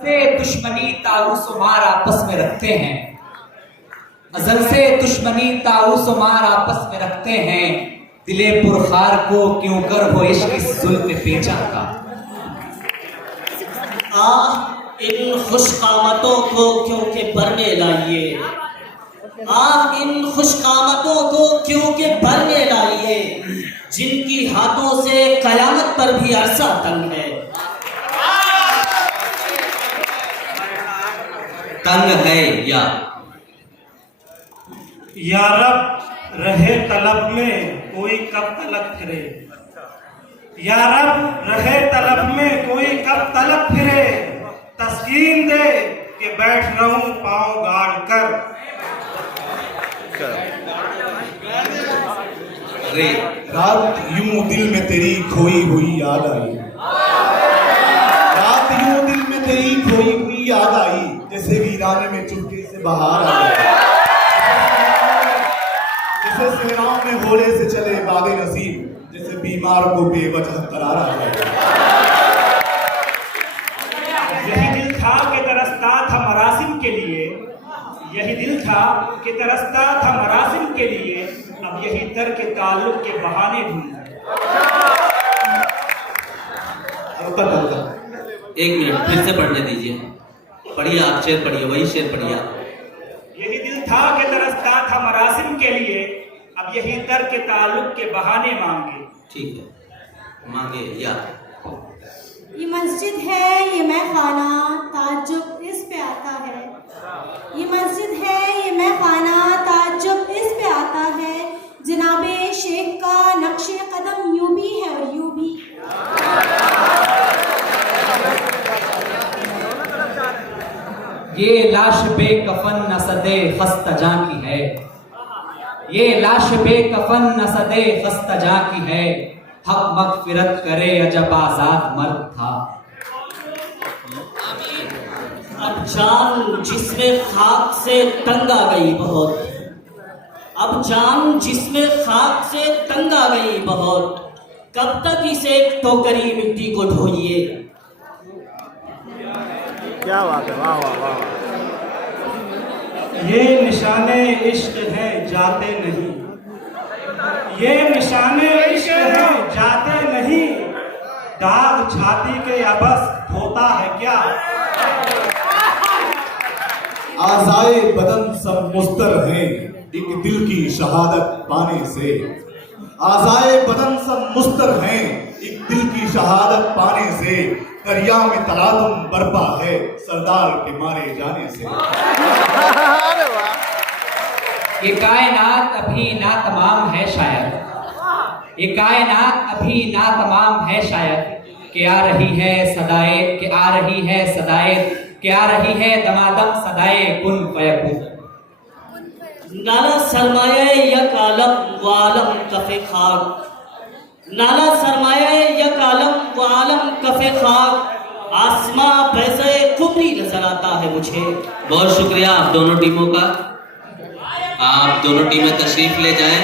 से दुश्मनी ताउस मार आपस में रखते हैं, अजल से दुश्मनी ताउस मार आपस में रखते हैं, दिले पुरखार को क्यों कर हो इश्क इस जुल्म पेचा का। इन खुशकामतों को क्यों के भरने लाइए, इन खुशकामतों को क्यों के भरने लाइए, जिनकी हाथों से कयामत पर भी अरसा तंग है। तंग है या रब रहे तलब में कोई कब तलब फिरे, या रब रहे तलब में कोई कब तलब फिरे, तस्कीन दे कि बैठ रहूं पांव गाड़ कर। अरे रात यूं दिल में तेरी खोई हुई याद आई, रात यूं दिल में तेरी खोई हुई याद आई, जैसे वीराने में चुपके से बाहर आ गया, जैसे सहराओं में घोड़े से चले बागे नसीब, जैसे बीमार को बेवजह करार आ गया। यही दिल था कि तरसता था मरासिम के लिए, यही दिल था कि तरसता था मरासिम के लिए, अब यही दर के ताल्लुक के बहाने ढूंढ। एक मिनट फिर से पढ़ने दीजिए, पढ़िए आप शेर पढ़िए, वही शेर पढ़िए। यही दिल था कि तरसता था मरासिम के लिए, अब यही दर के ताल्लुक के बहाने मांगे। ठीक है, मांगे या ये मस्जिद है ये मैं खाना, ताज्जुब इस पे आता है, ये मस्जिद है ये मैं खाना, ताज्जुब इस पे आता है, जनाबे शेख का नक्शे कदम यूं भी है और यूं भी। ये लाश बेकफन नसदे खस्तजा की है, ये लाश बेकफन नसदे खस्तजा की है, हक मगफिरत करे अजब आजाद मर्द था। अब जान जिसमें खाक से तंग आ गई बहुत, अब जान जिसमें खाक से तंग आ गई बहुत, कब तक इसे टोकरी मिट्टी को ढोइए। क्या बात है, वाह वाह वाह। ये निशाने इश्क है जाते नहीं, ये निशाने इश्क है जाते नहीं, दाग छाती के अबस होता है क्या। आज़ाए बदन सब मुस्तर हैं एक दिल की शहादत पाने से, आज़ाए बदन सब मुस्तर हैं एक दिल की शहादत पाने से, दरिया में तलातुम बरपा है सरदार के मारे जाने से। ये कायनात अभी ना तमाम है शायद, ये कायनात अभी ना तमाम है शायद, कि आ रही है सदाए, कि आ रही है सदाए, कि आ रही है दमादम सदाए कुन फयकून। नाला सरमाया यक आलम व आलम कफे खाक, नाला सरमाया यक आलम व आलम कफे खाक, आसमां पैसे कुबरी नजर आता है मुझे। बहुत शुक्रिया आप दोनों टीमों का, आप दोनों टीमें तशरीफ ले जाएं।